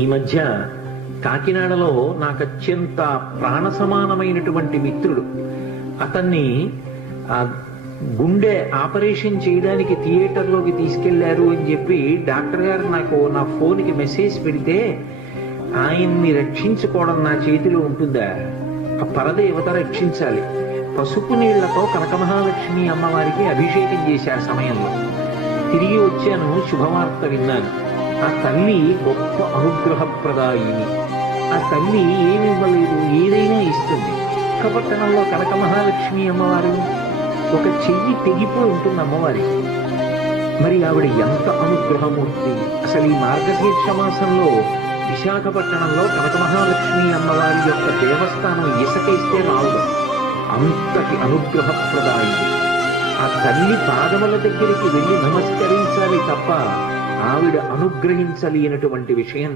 ఈ మధ్య కాకినాడలో నాకు అత్యంత ప్రాణ సమానమైనటువంటి మిత్రుడు, అతన్ని ఆ గుండె ఆపరేషన్ చేయడానికి థియేటర్లోకి తీసుకెళ్లారు అని చెప్పి డాక్టర్ గారు నాకు నా ఫోన్కి మెసేజ్ పెడితే, ఆయన్ని రక్షించుకోవడం నా చేతిలో ఉంటుందా? ఆ పరదేవత రక్షించాలి. పసుపు నీళ్లతో కనకమహాలక్ష్మి అమ్మవారికి అభిషేకం చేసే ఆ సమయంలో తిరిగి వచ్చాను, శుభవార్త విన్నాను. ఆ తల్లి గొప్ప అనుగ్రహప్రదాయిని. ఆ తల్లి ఏమి ఇవ్వలేదు, ఏదైనా ఇస్తుంది. పట్టణంలో కనకమహాలక్ష్మి అమ్మవారు ఒక చెయ్యి తెగిపోయి ఉంటుంది అమ్మవారి. మరి ఆవిడ ఎంత అనుగ్రహమూర్తి! అసలు ఈ మార్గశీర్ష మాసంలో విశాఖపట్నంలో కనకమహాలక్ష్మి అమ్మవారి యొక్క దేవస్థానం ఇసుకేస్తే రాదు, అంతటి అనుగ్రహప్రదాయిని. ఆ తల్లి పాదముల దగ్గరికి వెళ్ళి నమస్కరించాలి తప్ప ఆవిడ అనుగ్రహించలేనటువంటి విషయం